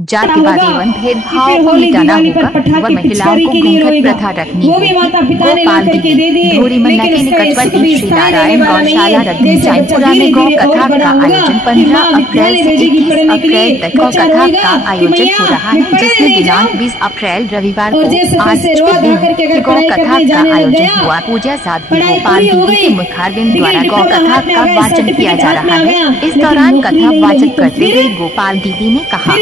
जातिवाद एवं भेदभाव को मिटाना होगा व महिलाओं को घूंघट प्रथा रखनी होगी। गोपाल दीदी धूरी मन्ना के निकटवर्ती श्री नारायण गौशाला रत्न जयपुरा में गौ कथा का आयोजन 15 अप्रैल से 21 अप्रैल तक गौ कथा का आयोजन हो रहा है, जिसमें दिनांक 20 अप्रैल रविवार को आज के गौ कथा का आयोजन हुआ। पूजा साध्वी गोपाल दीदी के मुखारबिंद द्वारा गौ कथा का वाचन किया जा रहा है। इस दौरान कथा वाचन करते हुए गोपाल दीदी ने कहा,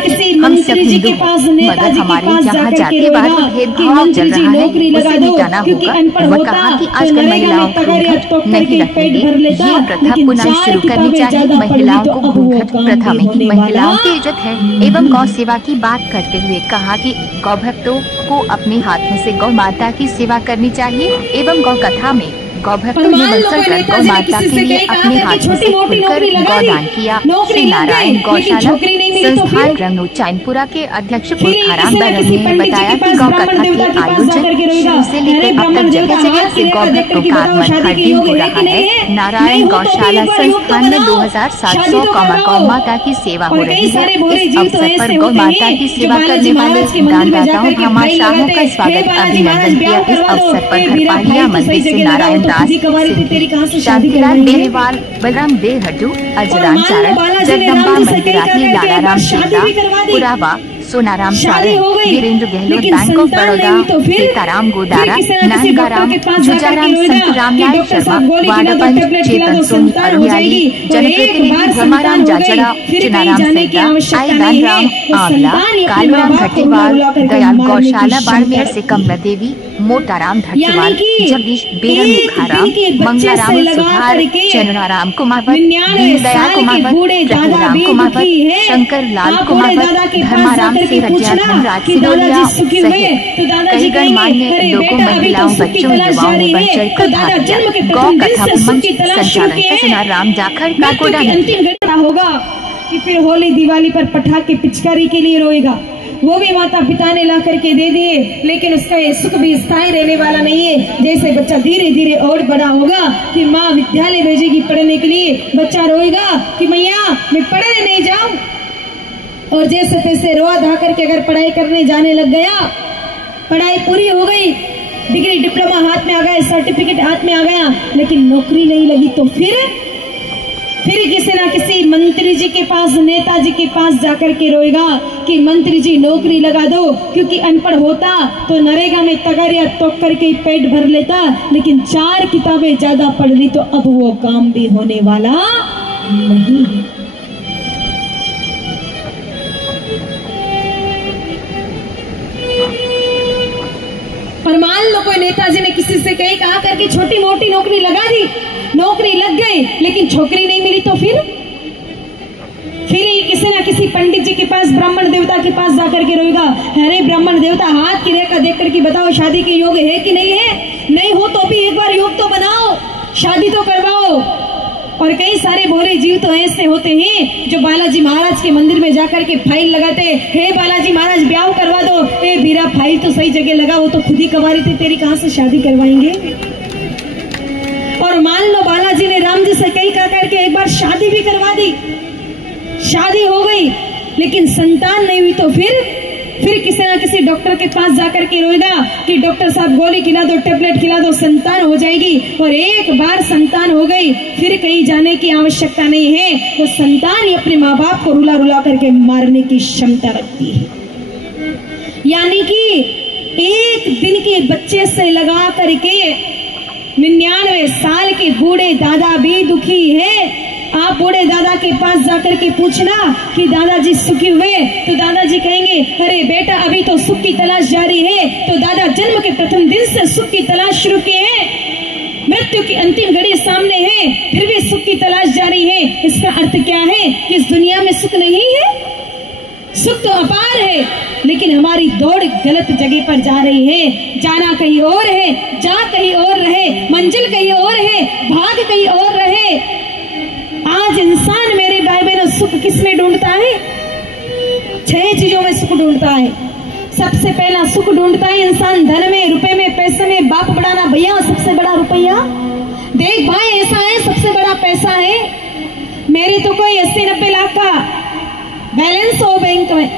हम सब हिंदू मगर हमारे यहाँ जातिवाद भेदभाव चल रहा है, उसे मिटाना होगा। वह कहा कि आजकल महिलाओं को घूंघट नहीं रखेंगे, ये प्रथा पुनः शुरू करनी चाहिए। महिलाओं को घूंघट प्रथा में ही महिलाओं की इज्जत है। एवं गौ सेवा की बात करते हुए कहा कि गौ भक्तों को अपने हाथों से गौ माता की सेवा करनी चाहिए। एवं गौ कथा में गौ भक्तों ने मंत्र कर गौ माता के लिए अपने हाथों से खुलकर गौदान किया। श्री नारायण गौशाला संस्थान रंगनू चैनपुरा के अध्यक्ष पुरखाराम बैरम ने बताया कि गौ कथा के आयोजन शुरू से लेकर अब तक जगह जगह से गौ भक्तों का आगमन हर दिन हो रहा है। नारायण गौशाला संस्थान में 2700 गौ माता की सेवा हो रही है। इस अवसर पर गौ माता की सेवा करने वाले दानदाताओं भामाशाहों का स्वागत अभिनंदन किया। इस अवसर पर घरपालिया मंदिर से नारायण शांतिलाल बेनीवाल, बलराम देहड्डू, अजरान चारण, जगदम्बा मंदिराती, लालाराम शेखा, पुरावा, सोनाराम सारे, वीरेंद्र गहलोत, बैंक ऑफ बड़ौदा, सीताराम गोदारा, नानगाराम, जुजाराम, संत रामलाल शर्मा, वाड़ापंच, चेतन सोनी, अरुणाली, जनप्रतिनिधि धर्माराम जाजड़ा, चुनाराम सैदा, आईदान राम आंवला, कालूराम घट्टीवाल, दयाल गौशाला बाड़मेर से कमला देवी, मोटाराम धट्टीवाल, जगदीश बेरम मुखाराम, मंगलाराम सुधार, चनुराराम कुमावत, दीनदयाल कुमावत, रघुराम कुमावत, शंकर लाल कुमावत, धर्माराम धनराज सिनोलिया सहित कई गणमान्य लोगों, महिलाओं, बच्चों, युवाओं ने बढ़ चढ़कर भाग लिया। गौ कथा मंच संचालन सुनाराम जाखड़ का गोडा होगा कि फिर होली दिवाली पर पटाखे पिचकारी के लिए रोएगा। वो भी माता पिता ने ला करके दे दिए, लेकिन उसका ये सुख भी स्थायी रहने वाला नहीं है। जैसे बच्चा धीरे धीरे और बड़ा होगा कि माँ विद्यालय भेजेगी पढ़ने के लिए, बच्चा रोएगा कि मैया मैं पढ़ने नहीं जाऊं। और जैसे तैसे रोआ धा करके अगर पढ़ाई करने जाने लग गया, पढ़ाई पूरी हो गई, डिग्री डिप्लोमा हाथ में आ गया, सर्टिफिकेट हाथ में आ गया, लेकिन नौकरी नहीं लगी, तो फिर किसी ना किसी मंत्री जी के पास, नेताजी के पास जाकर के रोएगा कि मंत्री जी नौकरी लगा दो। क्योंकि अनपढ़ होता तो नरेगा में तगारिया तोक करके पेट भर लेता, लेकिन 4 किताबें ज्यादा पढ़ ली तो अब वो काम भी होने वाला नहीं है। और मान लो कोई नेताजी ने किसी से कहा करके छोटी मोटी नौकरी लगा दी, नौकरी लग गई, लेकिन छोकरी नहीं मिली, तो फिर किसी ना किसी पंडित जी के पास, ब्राह्मण देवता के पास जाकर के रोएगा, अरे ब्राह्मण देवता हाथ की रेखा देख करके बताओ शादी के योग है कि नहीं है। नहीं हो तो भी एक बार योग तो बनाओ, शादी तो करवाओ। और कई सारे भोले जीव तो ऐसे होते हैं जो बालाजी महाराज के मंदिर में जाकर के फाइल लगाते, हे बालाजी महाराज ब्याह करवा दो। ए बीरा फाइल तो सही जगह लगा, वो तो खुद ही कवारी थी, तेरी कहां से शादी करवाएंगे। और मान लो बालाजी ने राम जी से कई करके एक बार शादी भी करवा दी, शादी हो गई, लेकिन संतान नहीं हुई, तो फिर किसी ना किसी डॉक्टर के पास जाकर के रोएगा कि डॉक्टर साहब गोली खिला दो, टेबलेट खिला दो, संतान हो जाएगी। और एक बार संतान हो गई, फिर कहीं जाने की आवश्यकता नहीं है। वो संतान ही अपने माँ बाप को रुला रुला करके मारने की क्षमता रखती है। यानी कि एक दिन के बच्चे से लगा करके 99 साल के बूढ़े दादा भी दुखी है। आप बूढ़े दादा के पास जाकर के पूछना कि दादाजी सुखी हुए, तो दादाजी कहेंगे अरे बेटा अभी तो सुख की तलाश जारी है। तो दादा जन्म के प्रथम दिन से सुख की तलाश शुरू किए हैं, मृत्यु की अंतिम घड़ी सामने है, फिर भी सुख की तलाश जारी है। इसका अर्थ क्या है कि इस दुनिया में सुख नहीं है। सुख तो अपार है, लेकिन हमारी दौड़ गलत जगह पर जा रही है। जाना कहीं और है, जा कहीं और रहे, मंजिल कहीं और है, भाग कहीं और रहे। आज इंसान मेरे भाई बहनों सुख किस में ढूंढता है? 6 चीजों में सुख ढूंढता है। सबसे पहला सुख ढूंढता है इंसान धन में, रुपए में, पैसे में। बाप बढ़ाना भैया सबसे बड़ा रुपया, देख भाई ऐसा है सबसे बड़ा पैसा है। मेरे तो कोई 80-90 लाख का बैलेंस हो बैंक में,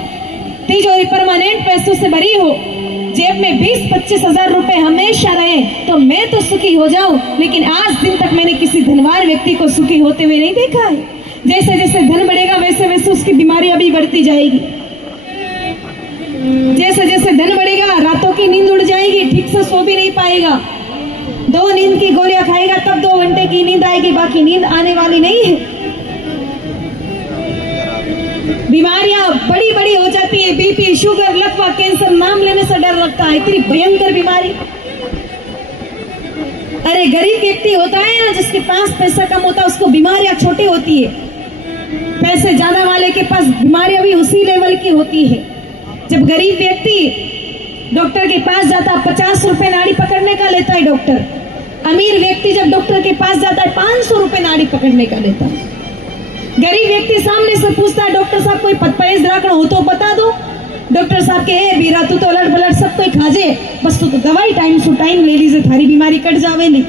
तिजोरी परमानेंट पैसों से भरी हो, जेब में 20-25 हजार रुपए हमेशा रहे, तो मैं तो सुखी हो जाऊं। लेकिन आज दिन तक मैंने किसी धनवान व्यक्ति को सुखी होते हुए नहीं देखा है। जैसे जैसे धन बढ़ेगा वैसे वैसे उसकी बीमारियां भी बढ़ती जाएगी। जैसे जैसे धन बढ़ेगा रातों की नींद उड़ जाएगी, ठीक से सो भी नहीं पाएगा। 2 नींद की गोलियां खाएगा तब 2 घंटे की नींद आएगी, बाकी नींद आने वाली नहीं है। बीमारियां बड़ी बड़ी हो जाती है, बीपी, शुगर, लकवा, कैंसर, नाम लेने से डर लगता है, इतनी भयंकर बीमारी। अरे गरीब व्यक्ति होता है ना, जिसके पास पैसा कम होता है, उसको बीमारियां छोटी होती है। पैसे ज्यादा वाले के पास बीमारियां भी उसी लेवल की होती है। जब गरीब व्यक्ति डॉक्टर के पास जाता है 50 रुपए नाड़ी पकड़ने का लेता है डॉक्टर। अमीर व्यक्ति जब डॉक्टर के पास जाता है 500 रुपए नाड़ी पकड़ने का लेता है। गरीब व्यक्ति सामने से पूछता है डॉक्टर साहब कोई परहेज रखना हो तो बता दो। डॉक्टर साहब के ए बीरा तू तो अलट बलट सब कोई खाजे, बस तू तो दवाई टाइम टू टाइम ले लीजिए, थारी बीमारी कट जावेली।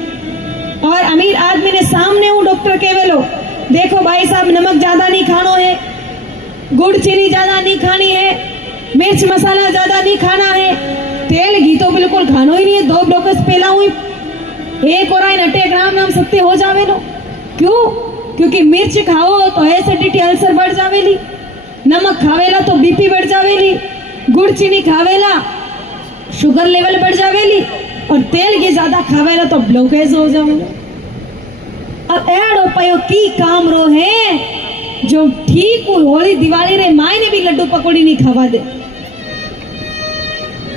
और अमीर आदमी ने सामने हूँ डॉक्टर के वेलो, देखो भाई साहब नमक ज्यादा नहीं खानो है, गुड़ चीनी ज्यादा नहीं खानी है, मिर्च मसाला ज्यादा नहीं खाना है, तेल घी तो बिल्कुल खानो ही नहीं है। 2 ब्लॉकेज पहला हुई, 1 और अटैक नाम सत्य हो जावे लो। क्यों? क्योंकि मिर्च खाओ तो एसिडिटी अल्सर बढ़ जावेली, नमक खावेला तो बीपी बढ़ जावेली, गुड़ चीनी खावेला शुगर लेवल बढ़ जावेली, और तेल घी ज्यादा खावेला तो ब्लॉकेज हो जावेला। अब एड़ो पयो की काम रो है जो ठीक होली दिवाली रे माई ने भी लड्डू पकौड़ी नहीं खावा दे।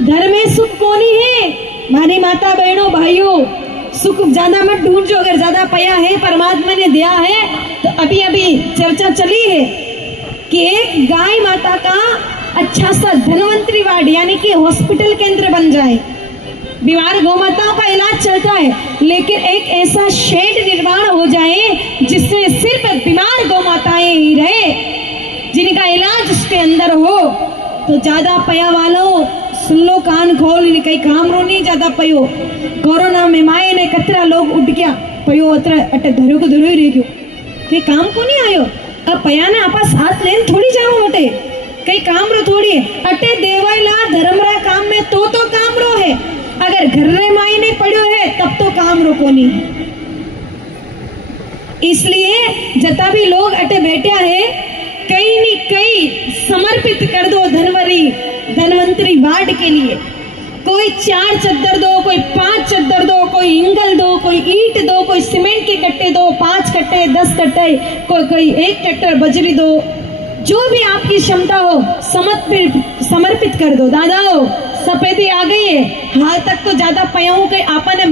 घर में सुख कोनी है मानी माता बहनों भाइयों, सुख ज्यादा मत ढूंढो। अगर ज्यादा पया है परमात्मा ने दिया है तो अभी अभी चर्चा चली है कि एक गाय माता का अच्छा सा धनवंतरी वार्ड यानी कि हॉस्पिटल केंद्र बन जाए। बीमार गौ माताओं का इलाज चलता है, लेकिन एक ऐसा शेड निर्माण हो जाए जिसमें सिर्फ बीमार गौ माताएं ही रहे, जिनका इलाज उसके अंदर हो। तो ज्यादा पया वालों सुन लो, कान खोल, कई काम रो नहीं ज्यादा पयो। कोरोना में माए ने कतरा लोग उठ गया पयो अत्र अटे धरो को धरो ही रह गयो, कई काम को नहीं आयो। अब पया ने आपा साथ लेन थोड़ी जाओ बटे, कई काम रो थोड़ी अटे देवायला धर्मरा काम में तो काम रो है। अगर घर रे माई नहीं पड़ो है तब तो काम रो को नहीं है। इसलिए जता भी लोग अटे बैठा है कई नहीं कई समर्पित कर दो धनवंतरी वार्ड के लिए। कोई 4 चद्दर दो, कोई 5 चद्दर दो, कोई इंगल दो, कोई ईंट दो, कोई सीमेंट के कट्टे दो, 5 कट्टे 10 कट्टे, कोई 1 ट्रैक्टर बजरी दो, जो भी आपकी क्षमता हो समर्पित कर दो। दादाओ सफेदी आ गई है, हाल तक तो ज्यादा पयाओं के आपने